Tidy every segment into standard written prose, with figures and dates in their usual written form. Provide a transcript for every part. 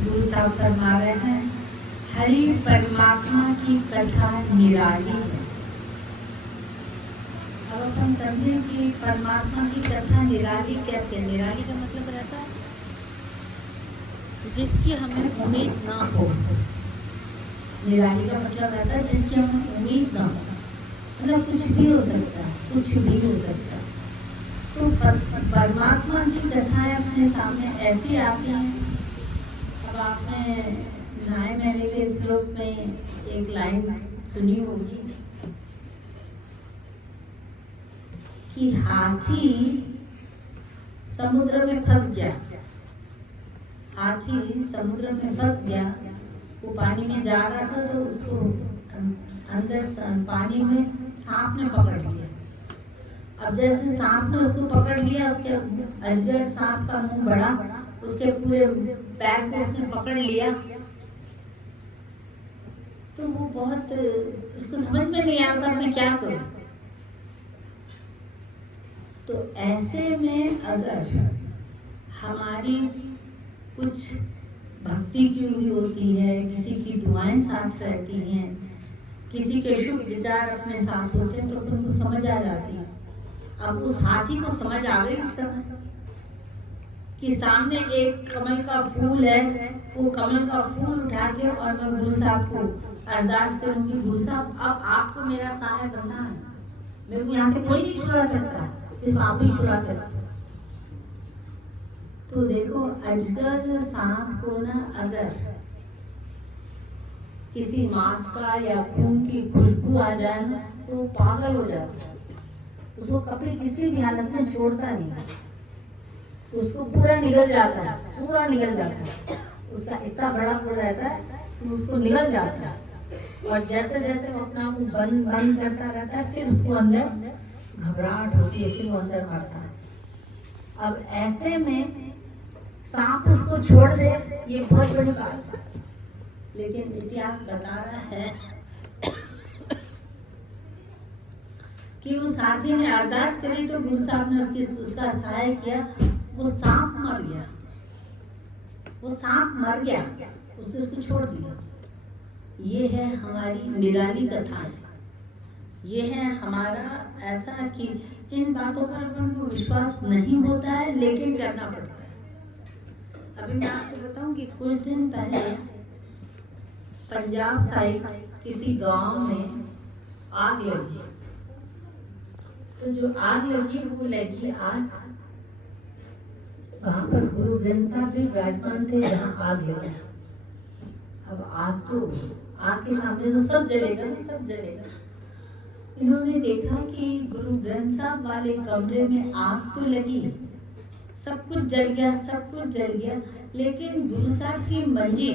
गुरु साहब फरमा रहे हैं, हरि परमात्मा की कथा निराली है। अब अपन समझें कि परमात्मा की कथा निराली कैसे। निराली का मतलब रहता है जिसकी हमें उम्मीद ना हो। निराली का मतलब रहता है जिसकी हमें उम्मीद ना हो, मतलब कुछ भी हो सकता है, कुछ भी हो सकता है। तो परमात्मा की कथाएं अपने सामने ऐसी आती हैं। अब आपने न्याय मेले के श्लोक में एक लाइन सुनी होगी कि हाथी समुद्र में फंस गया। हाथी समुद्र में फंस गया, वो पानी में जा रहा था तो उसको अंदर पानी में सांप ने पकड़ लिया। अब जैसे सांप ने उसको पकड़ लिया, उसके अजगर सांप का मुंह बड़ा, उसके पूरे पैर को उसने पकड़ लिया, तो वो बहुत उसको समझ में नहीं आता मैं क्या करूं। तो ऐसे में अगर हमारी कुछ भक्ति की हुई होती है, किसी की दुआएं साथ रहती हैं, किसी के शुभ विचार अपने साथ होते हैं, तो उनको समझ आ जाती है। अब उस हाथी को समझ आ गई उस समय कि सामने एक कमल का फूल है, वो कमल का फूल उठा के और मैं गुरु साहब को अरदास करूंगी, गुरु साहब अब आपको मेरा सहाय बनना है, मेरे को यहाँ से कोई नहीं छुड़ा सकता, सिर्फ आप ही छुड़ा सकते। तो देखो अजगर सांप को ना अगर किसी मांस का या खून की खुशबू आ जाए ना तो पागल हो जाता है, उसको कभी किसी भी हालत में छोड़ता नहीं, उसको पूरा निगल जाता है, पूरा निगल जाता है। उसका इतना बड़ा मुंह रहता है कि उसको निगल जाता है, और जैसे जैसे वो अपना मुंह बंद बंद करता रहता है, फिर उसको अंदर घबराहट होती है, फिर वो अंदर मरता है। अब ऐसे में सांप उसको छोड़ दे, ये बहुत बड़ी बात है, लेकिन इतिहास बता रहा है कि उस हाथी ने अरदास करी तो गुरु साहब ने उसका सहाय किया, वो सांप मर गया, वो सांप मर गया, उसने उसको छोड़ दिया। ये है हमारी निराली कथा, ये है हमारा ऐसा कि इन बातों पर अपन को विश्वास नहीं होता है, लेकिन करना पड़ता है। अभी मैं आपको बताऊं कि कुछ दिन पहले पंजाब साइड किसी गांव में आग लगी, तो जो आग लगी वो लगी आग वहां पर गुरु ग्रंथ साहब भी विराजमान थे जहाँ आग लगी। अब आग के सामने तो सब जलेगा ना, सब जलेगा। इन्होंने देखा कि गुरु ग्रंथ साहब वाले कमरे में आग तो लगी, सब कुछ जल गया, सब कुछ जल गया, लेकिन गुरु साहब की मंजी,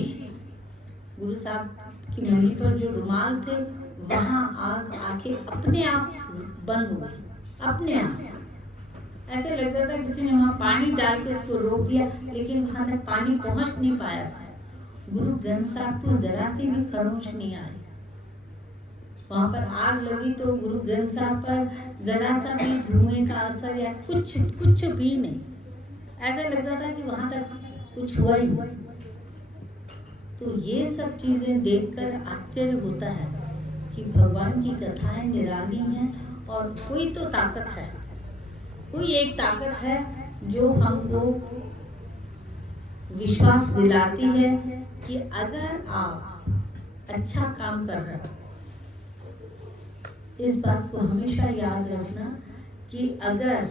गुरु साहब की मंजी पर जो रुमाल थे वहां आग आके अपने आप बंद हो गई, अपने आप। ऐसे लग रहा था किसी ने वहां पानी डाल के उसको रोक दिया, लेकिन वहां तक पानी पहुंच नहीं पाया था। गुरु ग्रंथ साहब को जरा सी भी खरोंच नहीं आई। वहां पर आग लगी तो गुरु ग्रंथ साहब पर जरा सा भी धुएं का असर या कुछ भी नहीं। ऐसा लग रहा था कि वहां तक कुछ हुआ ही। तो ये सब चीजें देखकर आश्चर्य होता है कि भगवान की कथाएं निराली हैं, और कोई तो ताकत है, कोई एक ताकत है जो हमको विश्वास दिलाती है कि अगर आप अच्छा काम कर रहे हो, इस बात को हमेशा याद रखना कि अगर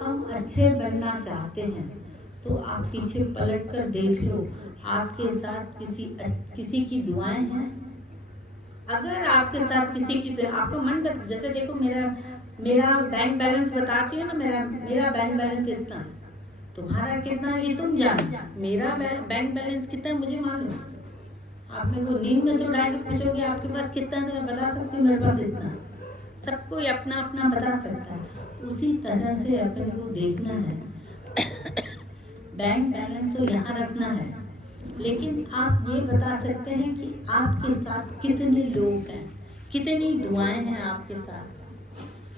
हम अच्छे बनना चाहते हैं तो आप पीछे पलट कर देख लो, आपके साथ किसी की दुआएं हैं। अगर आपके साथ किसी की, आपको मन जैसे देखो मेरा बैंक बैलेंस बताती है ना, मेरा बैंक बैलेंस इतना है, तुम्हारा कितना है ये तुम जानो, मेरा बैंक बैलेंस कितना है मुझे मालूम। आप मेरे को नींद में सुला के पूछोगे आपके पास कितना है तो मैं बता सकती हूँ मेरे पास इतना। सबको अपना अपना बता सकता है। उसी तरह से अपने को देखना है, बैंक बैलेंस तो यहाँ रखना है, लेकिन आप ये बता सकते हैं कि आपके साथ कितने लोग हैं, कितनी दुआएं हैं आपके साथ,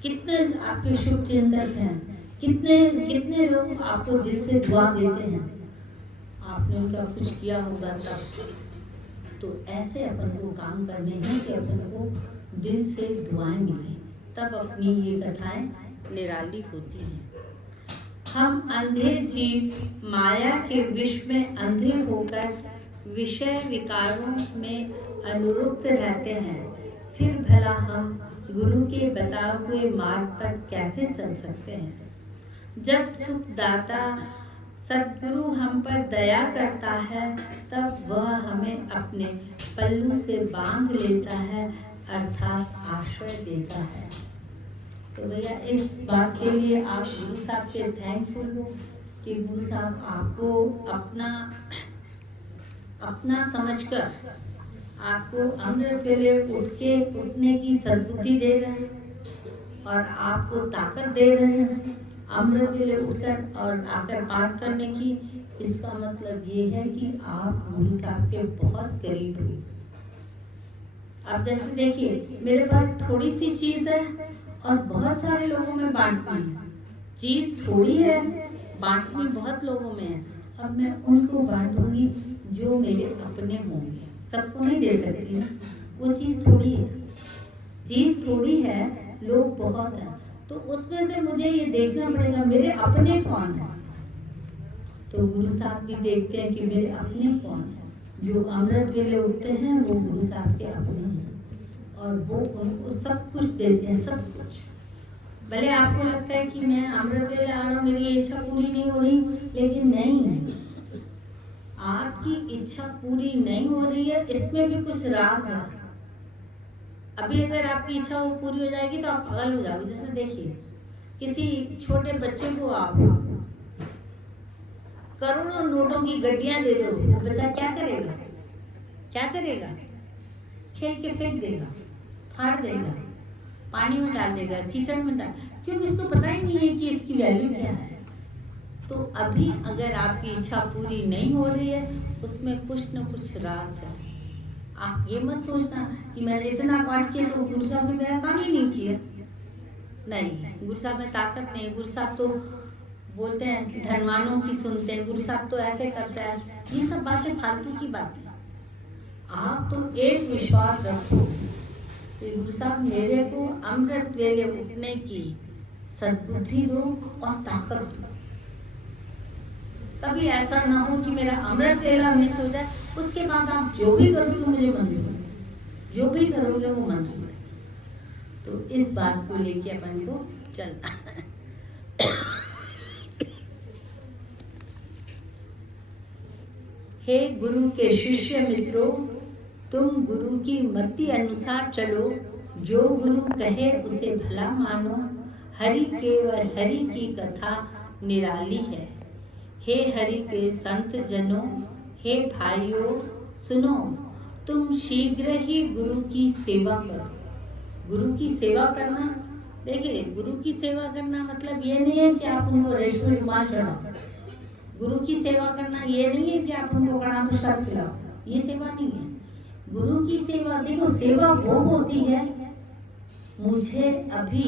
कितने आपके शुभ चिंतक हैं, कितने लोग आपको दिल से दुआ देते हैं। आपने उनका कुछ किया होगा तब। तो ऐसे अपन को काम करने हैं कि अपन को दिल से दुआएं मिलें, तब अपनी ये कथाएं निराली होती हैं। हम अंधे जीव माया के विष में अंधे होकर विषय विकारों में अनुरक्त रहते हैं, फिर भला हम गुरु के बताए हुए मार्ग पर कैसे चल सकते हैं। जब सुखदाता सद्गुरु हम पर दया करता है, तब वह हमें अपने पल्लू से बांध लेता है, अर्थात आश्रय देता है। तो भैया इस बात के लिए आप गुरु साहब के थैंकफुल हो कि गुरु साहब आपको अपना समझकर आपको अमृत वेले उठने की सद्बुद्धि दे रहे हैं और आपको ताकत दे रहे हैं अमृत वेले उठकर और आकर पाठ करने की। इसका मतलब ये है कि आप गुरु साहब के बहुत करीब हुए। आप जैसे देखिए, मेरे पास थोड़ी सी चीज है और बहुत सारे लोगों में बांटनी है। चीज थोड़ी है, बांटनी बहुत लोगों में है। अब मैं उनको बांटूंगी जो मेरे अपने होंगे, सबको नहीं दे सकती ना, वो चीज थोड़ी है। चीज थोड़ी है, लोग बहुत है, तो उसमें से मुझे ये देखना पड़ेगा मेरे अपने कौन है। तो गुरु साहब भी देखते हैं कि मेरे अपने कौन है। जो अमृत वेले उठते हैं वो गुरु साहब के अपने हैं और वो उनको सब कुछ देते हैं, सब कुछ। भले आपको लगता है कि मैं अमृत वेले आ रहा हूँ, मेरी इच्छा पूरी नहीं हो रही, लेकिन नहीं, आपकी इच्छा पूरी नहीं हो रही है, इसमें भी कुछ राज है। अभी अगर आपकी इच्छा वो पूरी हो जाएगी तो आप पागल हो जाओगे। जैसे देखिए, किसी छोटे बच्चे को आप करोड़ों नोटों की गड्डियां दे दो, वो बच्चा क्या करेगा? क्या करेगा? खेल के फेंक देगा, फाड़ देगा, पानी में डाल देगा, कीचड़ में डाल, क्योंकि उसको पता ही नहीं है कि इसकी वैल्यू क्या है। तो अभी अगर आपकी इच्छा पूरी नहीं हो रही है, उसमें कुछ न कुछ राज है। आप ये मत सोचना कि मैंने इतना पाठ किया तो गुरु साहब ने मेरा काम ही नहीं किया। नहीं, गुरु साहब में ताकत नहीं। गुरु साहब तो बोलते हैं धनवानों की सुनते हैं, गुरु साहब तो ऐसे करते हैं। ये सब बातें फालतू की बातें। आप तो एक विश्वास रखो कि गुरु साहब मेरे को अमृत वेले उठने की सद्बुद्धि दो और ताकत दो। कभी ऐसा ना हो कि मेरा अमृत वेला मिस हो जाए, उसके बाद आप जो भी करोगे मुझे मंजूर है, जो भी करोगे वो मंजूर है। तो इस बात को लेके अपन को चलना है। हे गुरु के शिष्य मित्रों, तुम गुरु की मति अनुसार चलो, जो गुरु कहे उसे भला मानो। हरि केवल हरि की कथा निराली है। हे हरि के संत जनों, हे भाइयों सुनो, तुम शीघ्र ही गुरु की सेवा करो। गुरु की सेवा करना, देखिए गुरु की सेवा करना मतलब ये नहीं है कि आप उनको रेशमी रुमाल चढ़ाओ। गुरु की सेवा करना ये नहीं है कि आप उनको कड़ा प्रसाद खिलाओ, ये सेवा नहीं है। गुरु की सेवा, देखो सेवा वो होती है, मुझे अभी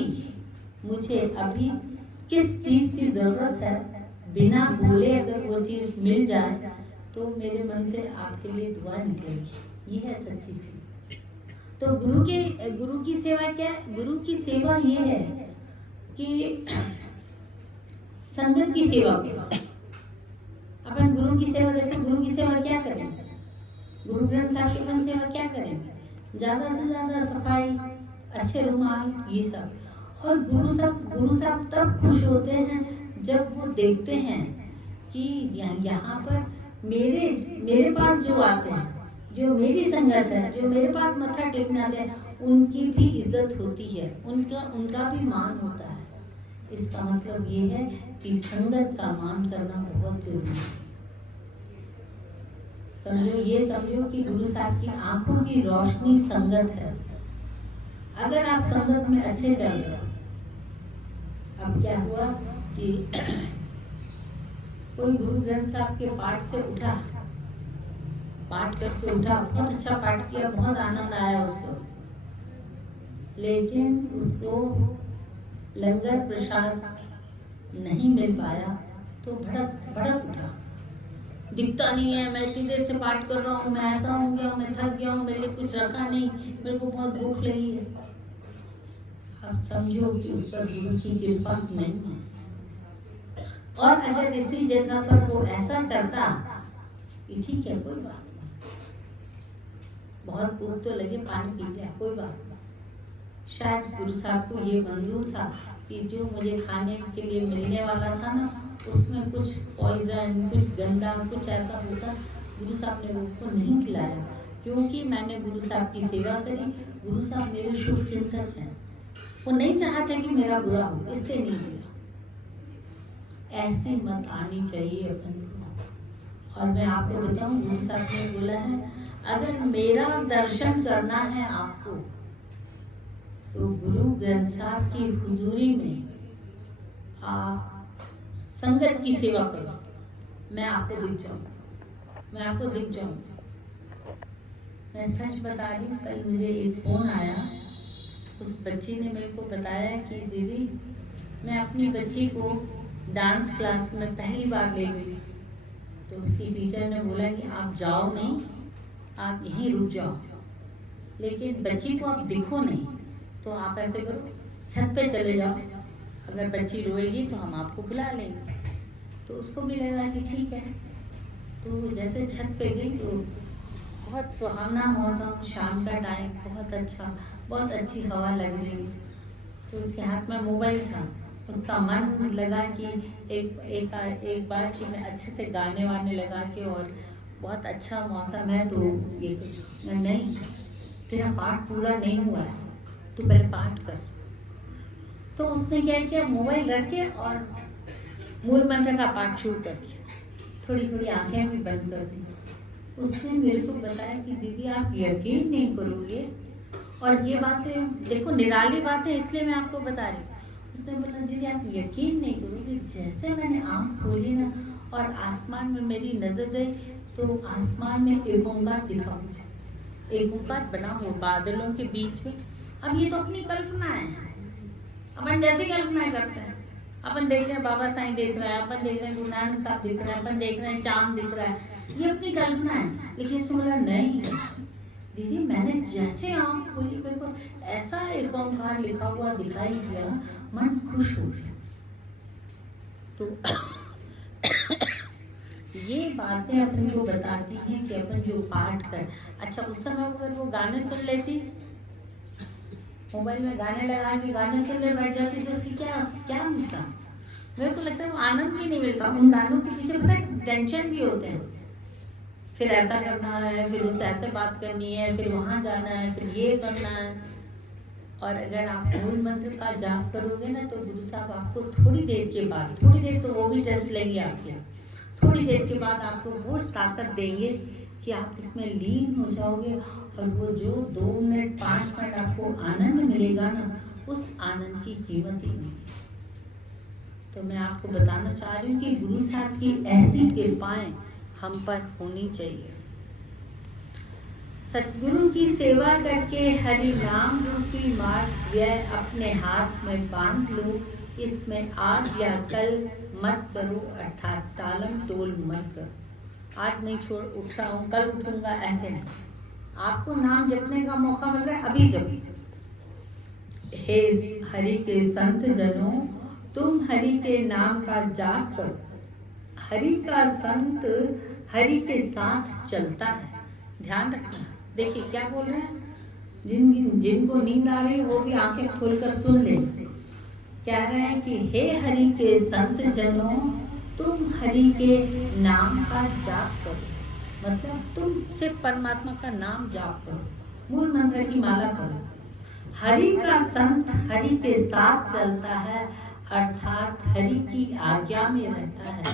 किस चीज की जरूरत है, बिना बोले अगर वो चीज मिल जाए तो मेरे मन से आपके लिए दुआ निकलेगी। ये है सच्ची सेवा। तो गुरु की सेवा क्या है? गुरु की सेवा ये है कि संगत की सेवा करो। अपन गुरु की सेवा, देखो गुरु की सेवा क्या करेंगे? गुरु ग्रंथ साहिब की अपन सेवा क्या करेंगे? ज्यादा से ज्यादा सफाई, अच्छे रुमाल, ये सब। और गुरु साहब तब खुश होते हैं जब वो देखते हैं कि यहाँ पर मेरे पास जो आते हैं, जो मेरी संगत है, जो मेरे पास मत्था टेकने आते हैं, उनकी भी इज्जत होती है, उनका भी मान होता है। इसका मतलब ये है कि संगत का मान करना बहुत जरूरी है। समझो कि गुरु साहब की आंखों की रोशनी संगत है। अगर आप संगत में अच्छे चल रहे हो, अब क्या हुआ कि कोई गुरु ग्रंथ साहब के पाठ से उठा, पाठ करके उठा, बहुत अच्छा पाठ किया, बहुत आनंद आया उसको, लेकिन उसको लंगर प्रसाद नहीं मिल पाया तो भड़क उठा। दिखता नहीं है, मैं इतनी देर से पाठ कर रहा हूँ, मैं ऐसा हो गया, मैं थक गया हूँ, मेरे लिए कुछ रखा नहीं, मेरे को बहुत भूख लगी है। आप समझो कि उस पर गुरु की कृपा नहीं है। और अगर इसी जगह पर वो ऐसा करता कि ठीक है कोई बात नहीं, बहुत भूख तो लगे, पानी पी लिया, कोई बात नहीं। शायद गुरु साहब को ये मंजूर था कि जो मुझे खाने के लिए मिलने वाला था ना, उसमें कुछ पॉइजन, कुछ गंदा, कुछ ऐसा होता, गुरु साहब ने वो नहीं खिलाया, क्योंकि मैंने गुरु साहब की सेवा करी। गुरु साहब मेरे शुभ चिंतक हैं, वो नहीं चाहते कि मेरा बुरा हो, इसलिए नहीं दिया। ऐसी मत आनी चाहिए अपन को। और मैं आपको बताऊं, गुरु साहब ने बोला है, अगर मेरा दर्शन करना है आपको तो गुरु ग्रंथ साहब की हुजूरी में आप संगत की सेवा करो, मैं आपको दिख जाऊंगा, मैं आपको दिख जाऊंगा। मैं सच बता रही हूँ, कल मुझे एक फोन आया, उस बच्ची ने मेरे को बताया कि दीदी मैं अपनी बच्ची को डांस क्लास में पहली बार ले गई, तो उसकी टीचर ने बोला कि आप जाओ नहीं, आप यहीं रुक जाओ, लेकिन बच्ची को आप दिखो नहीं, तो आप ऐसे करो छत पे चले जाओ, अगर बच्ची रोएगी तो हम आपको बुला लेंगे। तो उसको भी लगा कि ठीक है, तो जैसे छत पे गई तो बहुत सुहावना मौसम, शाम का टाइम, बहुत अच्छा, बहुत अच्छी हवा लग रही। तो उसके हाथ में मोबाइल था, उसका मन लगा कि एक बार कि मैं अच्छे से गाने वाने लगा के, और बहुत अच्छा मौसम है, तो ये कुछ नहीं, तेरा पाठ पूरा नहीं हुआ है, तू पहले पाठ कर। तो उसने क्या किया, मोबाइल रख के और मूल मंत्र का पाठ शुरू कर दिया, थोड़ी थोड़ी आंखें भी बंद कर दी। उसने मेरे को बताया कि दीदी आप यकीन नहीं करोगे, और ये बातें देखो निराली बातें, इसलिए मैं आपको बता रही हूँ। उसने बोला दीदी आप यकीन नहीं करोगे, जैसे मैंने आंख खोली ना और आसमान में मेरी नजर गई, तो आसमान में एक ओंकार दिखा मुझे, एक ओंकार बना हुआ बादलों के बीच में। अब ये तो अपनी कल्पना है, अपन जैसी कल्पना करते हैं, अपन देख रहे हैं बाबा साईं दिख रहा है, अपन देख रहे हैं गुरु नानक साहब दिख रहे हैं, अपन देख रहे हैं चांद दिख रहा है, ये अपनी कल्पना है। लेकिन इसने बोला नहीं दीदी, मैंने जैसे आंख खोली मेरे को ऐसा एक ओंकार लिखा हुआ दिखाई दिया, मन खुश हो गया। तो ये बातें अपने को बताती हैं कि अपन जो पाठ कर, अच्छा उस समय अगर वो गाने सुन लेती, मोबाइल में गाने लगा के गाने सुनने बैठ जाती, तो उसकी क्या क्या मिलता, मेरे को लगता है वो आनंद भी नहीं मिलता। उन गानों के पीछे पता है टेंशन भी होते हैं, फिर ऐसा करना है, फिर उससे ऐसे बात करनी है, फिर वहां जाना है, फिर ये करना है। और अगर आप मूल मंत्र का जाप करोगे ना, तो गुरु साहब आपको थोड़ी देर के बाद, थोड़ी देर तो वो भी टेस्ट लेंगे आपके, थोड़ी देर के बाद आपको वो ताकत देंगे कि आप इसमें लीन हो जाओगे, और वो जो 2 मिनट 5 मिनट आपको आनंद मिलेगा ना, उस आनंद की कीमत ही नहीं। तो मैं आपको बताना चाह रही हूँ कि गुरु साहब की ऐसी कृपाएं हम पर होनी चाहिए। सतगुरु की सेवा करके हरि नाम रूपी मार्ग व्यय अपने हाथ में बांध लो, इसमें आज या कल मत करो, अर्थात तालम टोल मत करो। आज नहीं छोड़ उठ रहा हूँ, कल उठूंगा, ऐसे नहीं। आपको नाम जपने का मौका मिल रहा है, अभी जपिए। हे हरि के संत जनों, तुम हरि के नाम का जाप करो। हरि का संत हरि के साथ चलता है, ध्यान रखना। देखिए क्या बोल रहे हैं, जिनको नींद आ रही है वो भी आंखें खोलकर सुन ले। कह रहे हैं कि हे हरि के संत जनों, तुम हरि के नाम का जाप करो। मतलब तुम सिर्फ परमात्मा का नाम जाप करो, मूल मंत्र की माला करो। हरि का संत हरि के साथ चलता है, अर्थात हरि की आज्ञा में रहता है।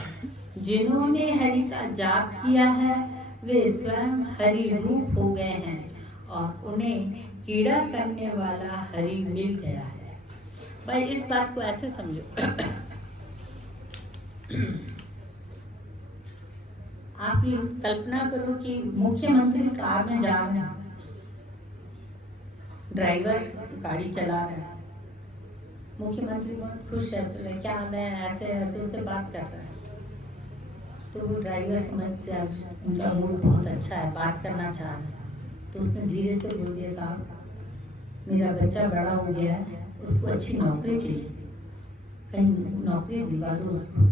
जिन्होंने हरि का जाप किया है वे स्वयं हरि रूप हो गए हैं, और उन्हें कीड़ा करने वाला हरि मिल गया है। भाई इस बात को ऐसे समझो, आप ये कल्पना करो कि मुख्यमंत्री कार में जा रहे हैं, ड्राइवर गाड़ी चला रहा है, मुख्यमंत्री बहुत खुश है, क्या हाल है, ऐसे ऐसे उससे बात कर रहा है। तो वो ड्राइवर समझ से आज उनका मूड बहुत अच्छा है, बात करना चाह रहा है, तो उसने धीरे से बोल दिया, साहब मेरा बच्चा बड़ा हो गया है, उसको अच्छी नौकरी चाहिए, कहीं नौकरी दिलवा दो उसको।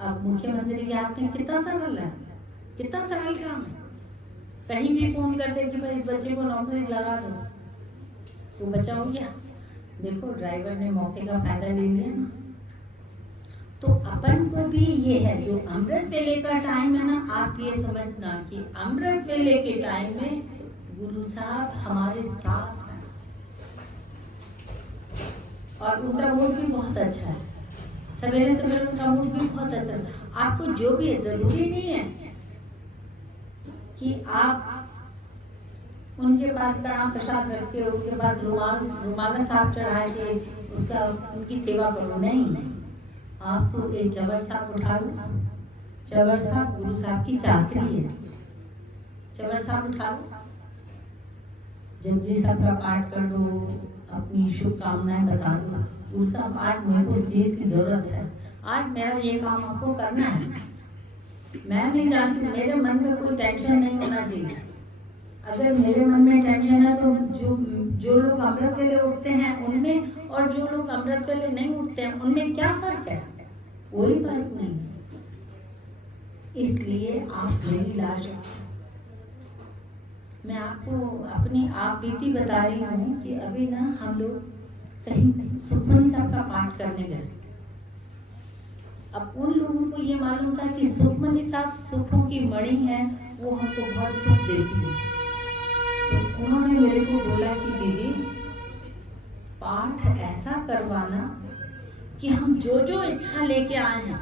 अब मुख्यमंत्री के हाथ में कितना सरल है, कितना सरल काम है, कहीं भी फोन कर दे कि भाई इस बच्चे को नौकरी लगा दो, तो बच्चा हो गया। देखो ड्राइवर ने मौके का फायदा ले लिया ना। तो अपन को भी ये है, जो अमृत वेले का टाइम है ना, आप ये समझना कि अमृत वेले के टाइम में गुरु साहब हमारे साथ हैं और उनका मूड भी बहुत अच्छा है। सवेरे सवेरे उनका मूड भी बहुत अच्छा है। आपको जो भी है, जरूरी नहीं है कि आप उनके पास प्रणाम प्रसाद रख के, उनके पास रुमाल साफ चढ़ा के उसका उनकी सेवा करो, नहीं। आप तो एक जबर साहब उठा लो, जबर साहब गुरु साहब की चाकरी है, जबर साहब उठा लो, जपजी साहब का पाठ कर दो, अपनी शुभकामनाएं बता दो, गुरु साहब आज मेरे को इस चीज की जरूरत है, आज मेरा ये काम आपको करना है। मैं नहीं जानती, मेरे मन में कोई टेंशन नहीं होना चाहिए। अगर मेरे मन में टेंशन है तो जो लोग अमृत वेले उठते हैं उनमें और जो लोग अमृत वेले नहीं उठते हैं उनमें क्या फर्क है? कोई फर्क नहीं। इसलिए आप मेरी लाश, मैं आपको अपनी आप बीती बता रही हूँ कि अभी ना हम लोग कहीं सुखमनी साहब का पाठ करने गए। अब उन लोगों को ये मालूम था कि सुखमनी साहब सुखों की मणि है, वो हमको बहुत सुख देती है। तो उन्होंने मेरे को बोला कि दीदी पाठ ऐसा करवाना कि हम जो जो इच्छा लेके आए हैं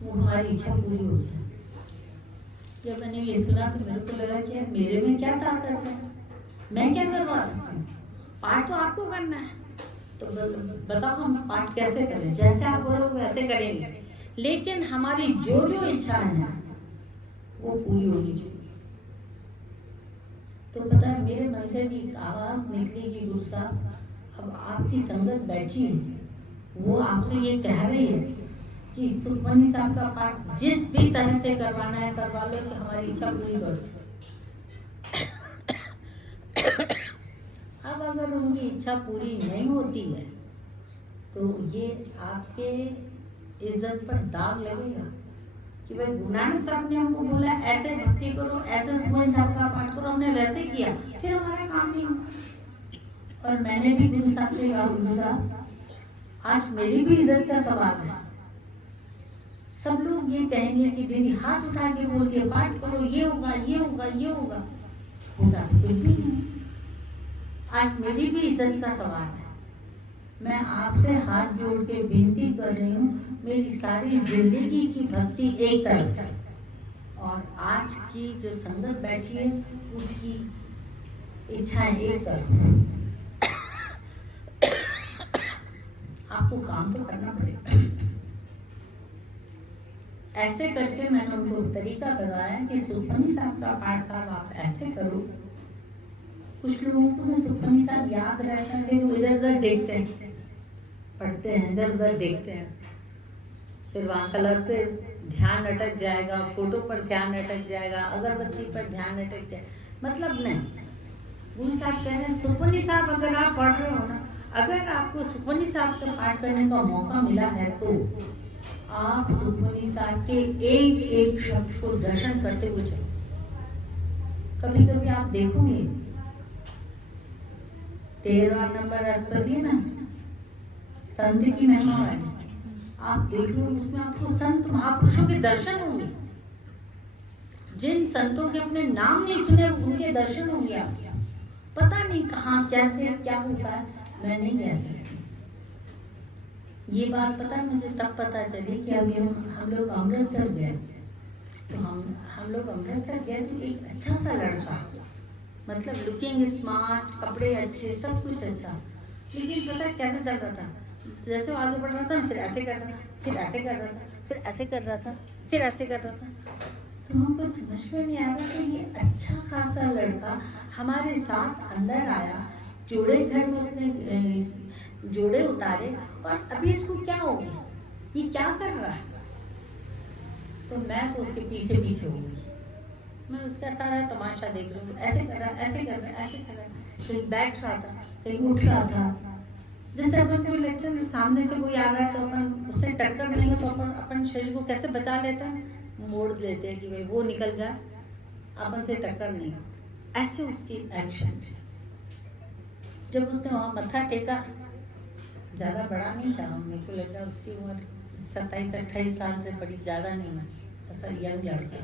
वो हमारी इच्छा पूरी हो जाए। जब मैंने ये सुना तो मेरे को लगा कि मेरे में क्या ताकत है, मैं क्या करवा सकती हूँ? पाठ तो आपको करना है, तो बताओ हम पाठ कैसे करें? जैसे आप बोलोगे वैसे करेंगे, लेकिन हमारी जो जो इच्छाएं हैं वो पूरी होनी चाहिए। तो पता है मेरे मन से भी आवाज निकली कि गुरु साहब अब आपकी संगत बैठी है, वो आपसे ये कह रही है कि सुखमनी साहब का पाठ जिस भी तरह से करवाना है करवा लो, कि हमारी इच्छा पूरी कर दो। अब अगर उनकी इच्छा पूरी नहीं होती है तो ये आपके इज्जत पर दाग लगेगा कि भाई गुरु नानक साहब ने हमको बोला ऐसे भक्ति करो, ऐसे सुखमनी साहब का पाठ करो, हमने वैसे किया, फिर हमारा काम नहीं हुआ। और मैंने भी गुरु साहब से कहा, गुरु साहब आज मेरी भी इज्जत का सवाल है। सब लोग ये कहेंगे कि दीदी हाथ उठा के बोलती है पाठ करो, ये होगा ये होगा ये होगा, होता तो कुछ भी नहीं। आज मेरी भी इज्जत का सवाल है। मैं आपसे हाथ जोड़ के विनती कर रही हूँ, मेरी सारी जिंदगी की भक्ति एक तरफ है और आज की जो संगत बैठी है उसकी इच्छाएं एक तरफ। आपको काम तो करना पड़ेगा। ऐसे करके मैंने उनको तरीका बताया कि सुखमनी साहब का पाठ साहब आप ऐसे करो। कुछ लोगों को सुखमनी साहब याद रहता है, फिर इधर उधर देखते हैं, पढ़ते हैं, इधर उधर देखते हैं, फिर वहाँ कलर पे ध्यान अटक जाएगा, फोटो पर ध्यान अटक जाएगा, अगरबत्ती पर ध्यान अटक जाएगा, मतलब नहीं। गुरु साहब कह रहे हैं सुखमनी साहब अगर आप पढ़ रहे हो ना, अगर आपको सुखमनी साहब से पाठ करने का मौका मिला है तो आप सुखमनी साहब के एक एक शब्द को दर्शन करते हुए चलो। कभी कभी आप देखोगे 13 नंबर अष्टपदी है ना, संत की महिमा वाली, आप देख लो उसमें आपको संत महापुरुषों के दर्शन होंगे। जिन संतों के अपने नाम नहीं सुने उनके दर्शन होंगे आपके। पता नहीं कहाँ कैसे क्या होता है, मैं नहीं कह सकती। ये बात पता मुझे तब पता चली कि अभी हम लोग अमृतसर गए, तो हम लोग अमृतसर गए तो एक अच्छा सा लड़का, मतलब लुकिंग स्मार्ट, कपड़े अच्छे, सब कुछ अच्छा, लेकिन पता कैसे चल रहा था, जैसे आगे बढ़ रहा था फिर ऐसे कर रहा था, फिर ऐसे कर रहा था, फिर ऐसे कर रहा था, फिर ऐसे कर रहा था। तो हमको समझ में नहीं आया कि ये अच्छा खासा लड़का हमारे साथ अंदर आया, जोड़े घर में उसने जोड़े उतारे और अभी इसको क्या हो गया, ये क्या कर रहा है। तो मैं तो उसके पीछे पीछे हो गई। मैं उसका सारा तमाशा देख रही हूँ, ऐसे कर रहा है, ऐसे कर रहा है, ऐसे कर रहा है, कहीं बैठ रहा था, कहीं उठ रहा था। जैसे अपन को लगता है सामने से कोई आ रहा है तो अपन उससे टक्कर देंगे तो अपन अपन शरीर को कैसे बचा लेते हैं, मोड़ लेते हैं कि भाई वो निकल जाए, अपन से टक्कर नहीं। ऐसे उसकी एक्शन थी। जब उसने वहाँ मत्था टेका, ज़्यादा बड़ा नहीं था, मेरे को लगा उसकी उम्र 27-28 साल से बड़ी ज़्यादा नहीं है, ऐसा यंग लड़का।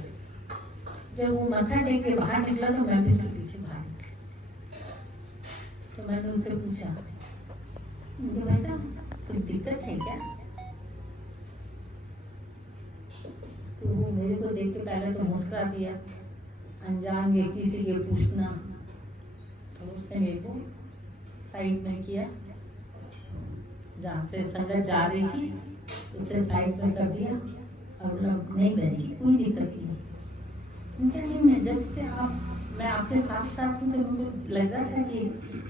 जब वो मत्था टेक के बाहर निकला तो मैं भी उसके पीछे बाहर निकली। तो मैंने उससे पूछा, भाई साहब कोई दिक्कत है क्या? तो वो मेरे को देख के पहले तो मुस्कुरा दिया, अनजान व्यक्ति से ये पूछना। तो उसने मेरे को साइड में किया, जहाँ से संगत जा रही थी उससे साइड में कर दिया और बोला नहीं बहन जी कोई दिक्कत नहीं। उनका नहीं, मैं जब से मैं आपके साथ साथ हूँ तो मुझे लग रहा था कि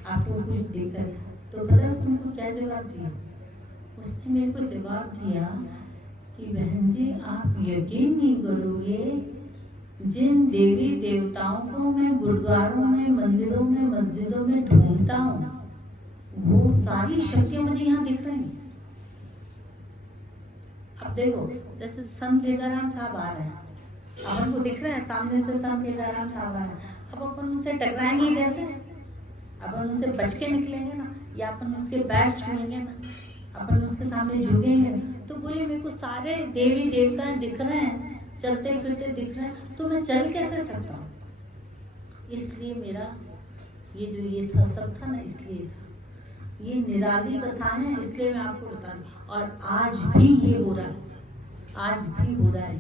आपको कुछ दिक्कत है। तो पता उसने मेरे को क्या जवाब दिया? उसने मेरे को जवाब दिया कि बहन जी आप यकीन नहीं करोगे, जिन देवी देवताओं को मैं गुरुद्वारों में, मंदिरों में, मस्जिदों में ढूंढता हूँ वो सारी शक्तियां मुझे यहाँ दिख रही हैं। अब देखो जैसे संत लीलाराम साहब आ रहे हैं, अपन को दिख रहा है सामने से संत लीलाराम साहब आ रहे हैं, अब अपन उनसे टकराएंगे कैसे? अपन उनसे बच के निकलेंगे ना, या अपन उसके पैर छूएंगे ना, अपन उसके सामने झुकेंगे ना। तो बोले मेरे को सारे देवी देवता दिख रहे हैं, चलते फिरते दिख रहे हैं, तो मैं चल कैसे सकता हूँ? इसलिए मेरा ये जो ये सब था ना, इसलिए था, ये निराली कथा है, इसलिए मैं आपको बता दूं। और आज भी ये हो रहा है, आज भी हो रहा है।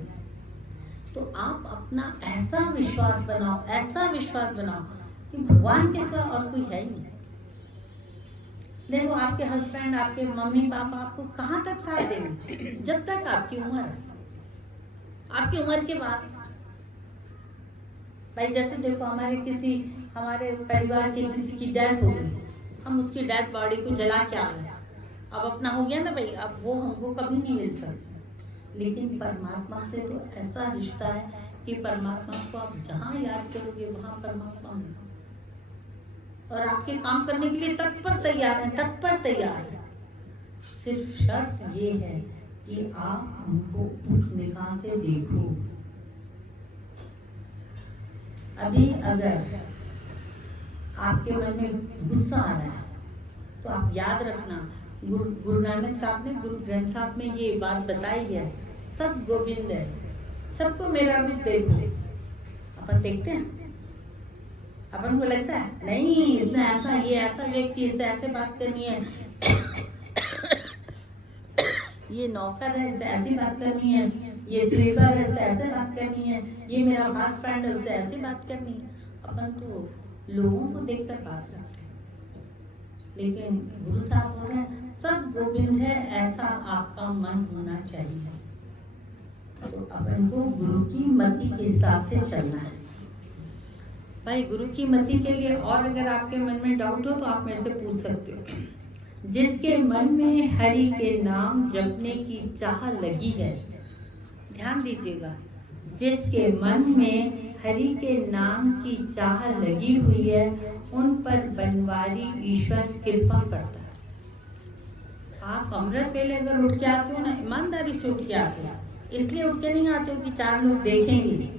तो आप अपना ऐसा विश्वास बनाओ, ऐसा विश्वास बनाओ कि भगवान के साथ और कोई है ही नहीं। देखो आपके हस्बैंड, आपके मम्मी पापा आपको कहाँ तक साथ देंगे? जब तक आपकी उम्र है। आपकी उम्र के बाद भाई जैसे देखो हमारे परिवार के किसी की डेथ हो गई, हम उसकी डेड बॉडी को जला के आ गए, अब अपना हो गया ना भाई, अब वो हमको कभी नहीं मिल सकता। लेकिन परमात्मा से तो ऐसा रिश्ता है कि परमात्मा को आप जहाँ याद करोगे वहाँ परमात्मा मिलेगा और आपके काम करने के लिए तत्पर तैयार है, तत्पर तैयार है। सिर्फ शर्त ये है कि आप उनको उस निगाह से देखो। अभी अगर आपके मन में गुस्सा आ रहा है तो आप याद रखना, गुरु नानक साहब ने, गुरु ग्रंथ साहब में ये बात बताई है, सब गोविंद है, सबको मेरा रूप देखो। अपन देखते हैं, अपन को लगता है नहीं इसमें ऐसा, ये ऐसा व्यक्ति, इससे ऐसे बात करनी है, ये नौकर है, इससे ऐसी बात करनी है, ये स्लीपर है, इससे ऐसे बात करनी है, ये मेरा फास्ट फ्रेंड है, उससे ऐसी बात करनी है। अपन तो लोगों को देखकर बात करते हैं, लेकिन गुरु साहब बोल रहे हैं सब गोविंद है, ऐसा आपका मन होना चाहिए। तो अपन को गुरु की मति के हिसाब से चलना है भाई। गुरु की मति के लिए और अगर आपके मन में डाउट हो तो आप मेरे से पूछ सकते हो। जिसके मन में हरि के नाम जपने की चाह लगी है, ध्यान दीजिएगा, जिसके मन में हरि के नाम की चाह लगी हुई है उन पर बनवारी ईश्वर कृपा करता है। आप अमृत वेले अगर उठ के आते हो ना, ईमानदारी से उठ के आते हो, इसलिए उठ के नहीं आते हो कि 4 लोग देखेंगे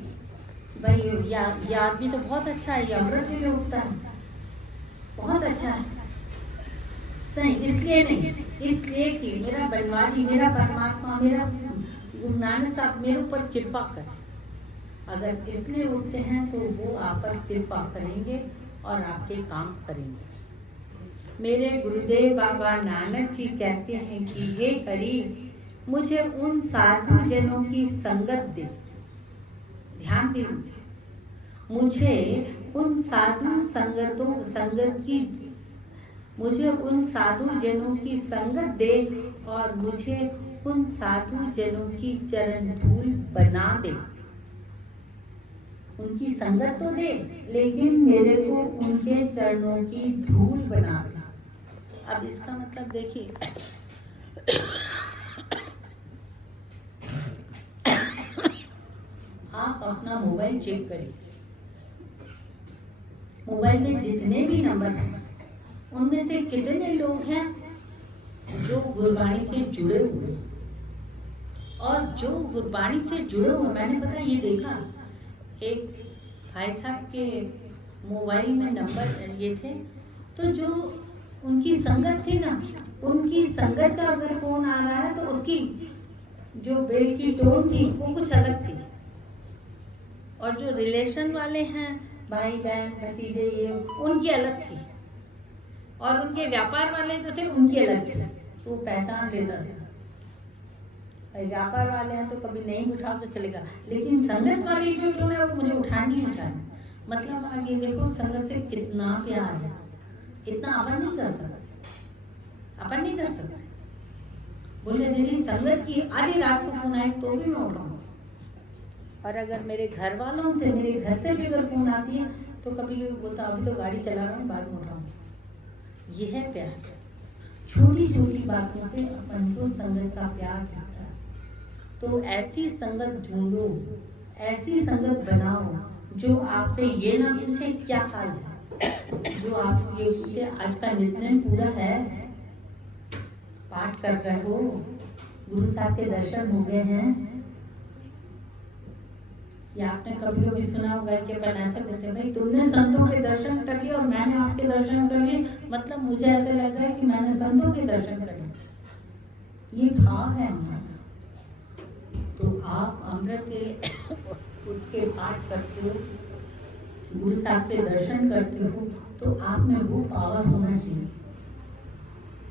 भाई ये आदमी तो बहुत अच्छा है, ये अमृत वेले उठता है, बहुत अच्छा है। नहीं, इसलिए नहीं, इसलिए कि मेरा बनवारी, मेरा परमात्मा, मेरा गुरु नानक साहब मेरे ऊपर कृपा करे। अगर इसलिए उठते हैं तो वो आप पर कृपा करेंगे और आपके काम करेंगे। मेरे गुरुदेव बाबा नानक जी कहते हैं कि हे हरि, मुझे उन साधु जनों की संगत दे। ध्यान दीजिए, मुझे उन साधु जनों की संगत दे और मुझे उन साधु जनों की चरण धूल बना दे। उनकी संगत तो दे, लेकिन मेरे को उनके चरणों की धूल बना दे। अब इसका मतलब देखिए, मोबाइल चेक करिए, मोबाइल में जितने भी नंबर हैं उनमें से कितने लोग हैं जो गुरबाणी से जुड़े हुए, और जो गुरबाणी से जुड़े हुए, मैंने पता ये देखा, एक भाई साहब के मोबाइल में नंबर ये थे, तो जो उनकी संगत थी ना, उनकी संगत का अगर फोन आ रहा है तो उसकी जो बेल की टोन थी वो कुछ अलग थी, और जो रिलेशन वाले हैं भाई बहन भतीजे ये उनकी अलग थी, और उनके व्यापार वाले जो थे उनकी अलग थे, तो वो पहचान लेता था। व्यापार वाले हैं तो कभी नहीं उठाओ तो चलेगा, लेकिन संगत वाली जो टोन है वो मुझे उठानी उठानी, मतलब आगे देखो संगत से कितना प्यार है, इतना अपन नहीं कर सकते, अपन नहीं कर सकते। बोले मेरी संगत की आधी रात को फोन आए तो भी मैं उठाऊंगा, और अगर मेरे घर वालों से, मेरे घर से भी अगर फोन आती है तो कभी बोलता अभी तो गाड़ी चला रहा हूँ बाद में उठाऊंगा। ये है प्यार, छोटी छोटी बातों से अपन को संगत का प्यार दिखता है। तो ऐसी संगत ढूंढो, ऐसी संगत बनाओ जो आपसे ये ना पूछे क्या हाल है, जो आपसे ये पूछे आज का नित्य पूरा है, पाठ कर रहे हो, गुरु साहब के दर्शन हो गए हैं। या आपने कभी भी सुना होगा कि अपन ऐसा बोलते भाई तुमने संतों के दर्शन कर लिए और मैंने आपके दर्शन कर लिए, मतलब मुझे ऐसा लग रहा है कि मैंने संतों के दर्शन कर लिए, ये भाव है हमारा। तो आप अमृत के उठ के पाठ करते हो, गुरु साहब के दर्शन करते हो, तो आप में वो पावर होना चाहिए,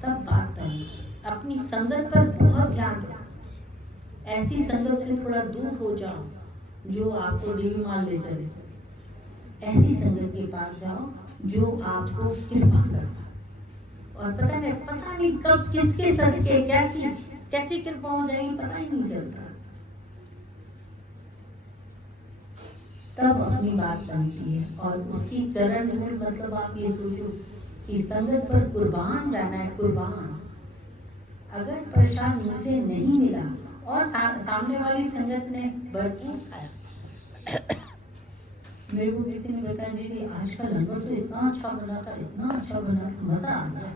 तब बात बनेगी। अपनी संगत पर बहुत ध्यान दो, ऐसी संगत से थोड़ा दूर हो जाओ जो आपको देवी माल ले चले, ऐसी संगत के पास जाओ जो आपको कृपा करे, और पता नहीं कब किसके सदके कैसी कृपा हो जाएगी पता ही नहीं चलता, तब अपनी बात बनती है। और उसकी चरण धूल, मतलब आप ये सोचो कि संगत पर कुर्बान रहना है, कुर्बान। अगर प्रसाद मुझे नहीं मिला और सामने वाली संगत ने भरपूर खाया, मेरे को किसी ने बताया दीदी आज का लंगर तो इतना अच्छा बना था, इतना अच्छा बना था, मजा आ गया।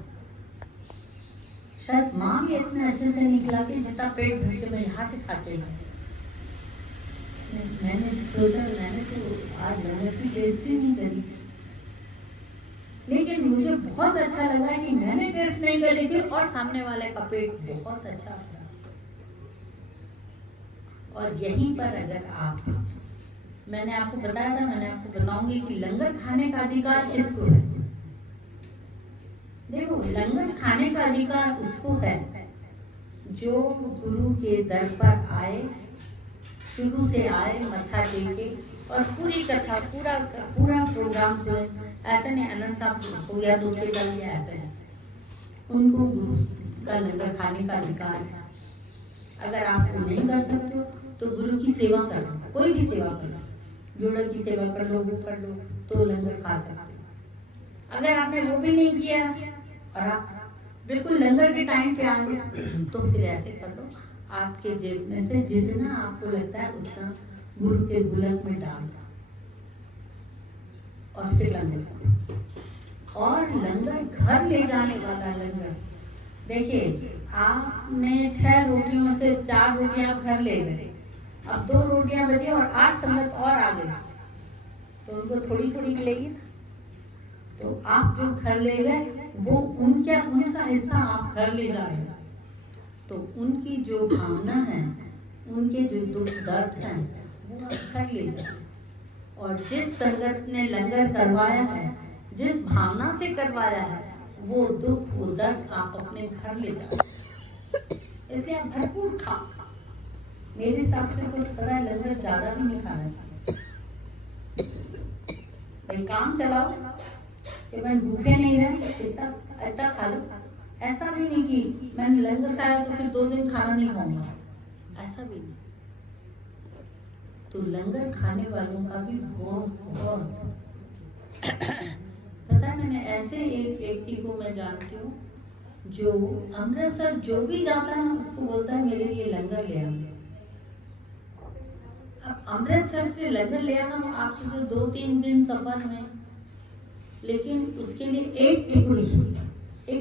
शायद माँ भी इतने अच्छे से नहीं खिलाती जितना पेट भर के मैं यहाँ से खाते हैं। मैंने सोचा मैंने तो आज लंगर की टेस्ट ही नहीं करी थी, लेकिन मुझे बहुत अच्छा लगा कि मैंने टेस्ट नहीं करी थी और सामने वाले का पेट बहुत अच्छा था। और यहीं पर अगर आप, मैंने आपको बताया था, मैंने आपको बताऊंगी कि लंगर खाने का अधिकार किसको है। देखो लंगर खाने का अधिकार उसको है जो गुरु के दर पर आए, शुरू से आए, मत्था टेके और पूरी कथा पूरा प्रोग्राम सुने। ऐसे नहीं अनंत साहब को या दूसरे चल गया, ऐसे है, उनको गुरु का लंगर खाने का अधिकार है। अगर आप वो नहीं कर सकते हो तो गुरु की सेवा करो, कोई भी सेवा करो, जोड़ा की सेवा कर लो, वो कर लो, तो लंगर खा सकते हो। अगर आपने वो भी नहीं किया और आप बिल्कुल लंगर के टाइम पे आ गए तो फिर ऐसे कर लो, आपके जेब में से जितना आपको लगता है उतना गुरु के गुलक में डाल दो और फिर लंगर करो। और लंगर घर ले जाने वाला लंगर, देखिए आपने 6 रोटियों में से 4 रोटियां आप घर ले गए, अब 2 रोटियां बची और 8 संगत और आ गई, तो उनको थोड़ी थोड़ी मिलेगी ना। तो आप जो घर ले गए वो उनका हिस्सा आप घर ले जा रहे हो, तो उनकी जो भावना है, उनके जो दुख दर्द हैं वो आप घर ले जाओ। और जिस संगत ने लंगर करवाया है, जिस भावना से करवाया है, वो दुख वो दर्द आप अपने घर ले जाओ, ऐसे आप भरपूर खाओ। मेरे हिसाब से तो पता है लंगर ज्यादा भी नहीं खाना चाहिए, भाई काम चलाओ कि मैं भूखे नहीं रहे, इतना खा लो। ऐसा भी नहीं कि मैंने लंगर खाया तो फिर 2 दिन खाना नहीं खाऊंगा, ऐसा भी नहीं। तो लंगर खाने वालों का भी बहुत पता है। मैंने ऐसे एक व्यक्ति को मैं जानती हूँ जो अमृतसर जो भी जाता है ना उसको बोलता है मेरे लिए लंगर ले आओ। अब अमृतसर से लंदन ले आना वो आप सोचो 2-3 दिन सफर में, लेकिन उसके लिए एक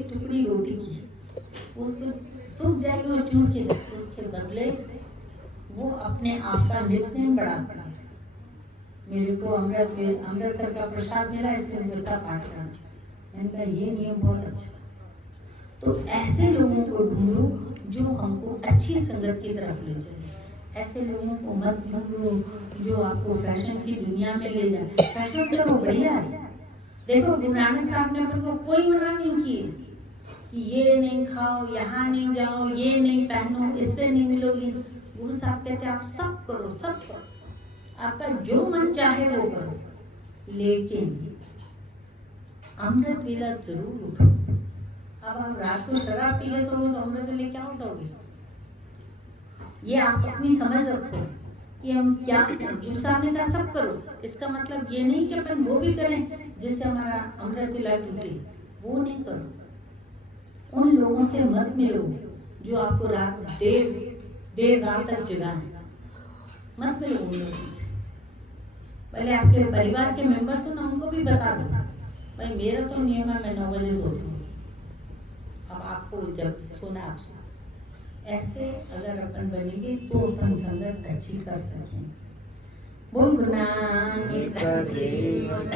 टुकड़ी रोटी की उसको सूख जाएगी, वो चूस के जाती है। उसके बदले वो अपने आप का नित्य बढ़ाती है। मेरे को अमृतसर का प्रसाद मिला, इसलिए मुझे इतना पाठ करना। मैंने कहा ये नियम बहुत अच्छा। तो ऐसे लोगों को ढूंढो जो हमको अच्छी संगत की तरफ ले जाए। ऐसे लोगों को मत ढूंढो जो आपको फैशन की दुनिया में ले जाए। फैशन तो बढ़िया है, देखो गुरु नानक साहब ने अपन को कोई मना नहीं किए कि ये नहीं खाओ, यहाँ नहीं जाओ, ये नहीं पहनो, इससे नहीं मिलोगी। गुरु साहब कहते आप सब करो, सब करो, आपका जो मन चाहे वो करो, लेकिन अमृत वेला जरूर उठो। अब आप रात को शराब पी के सोओगे तो अमृत वेले क्या उठोगे? ये आप अपनी समझ रखो कि हम क्या। गुरु साहब ने कहा सब करो, इसका मतलब ये नहीं कि अपन वो भी करें जिससे हमारा अमृत वेला टूटे, वो नहीं करो। उन लोगों से मत मिलो जो आपको रात देर रात तक जगाए, मत मिलो उन लोगों से। पहले आपके परिवार के मेंबर्स हो ना, उनको भी बता दो भाई मेरा तो नियम है मैं 9 बजे सोती हूँ, अब आपको जब सोना आप सो। ऐसे अगर अपन बनेंगे तो अपन संगत अच्छी कर सकें। बोल गुरु नानक देव।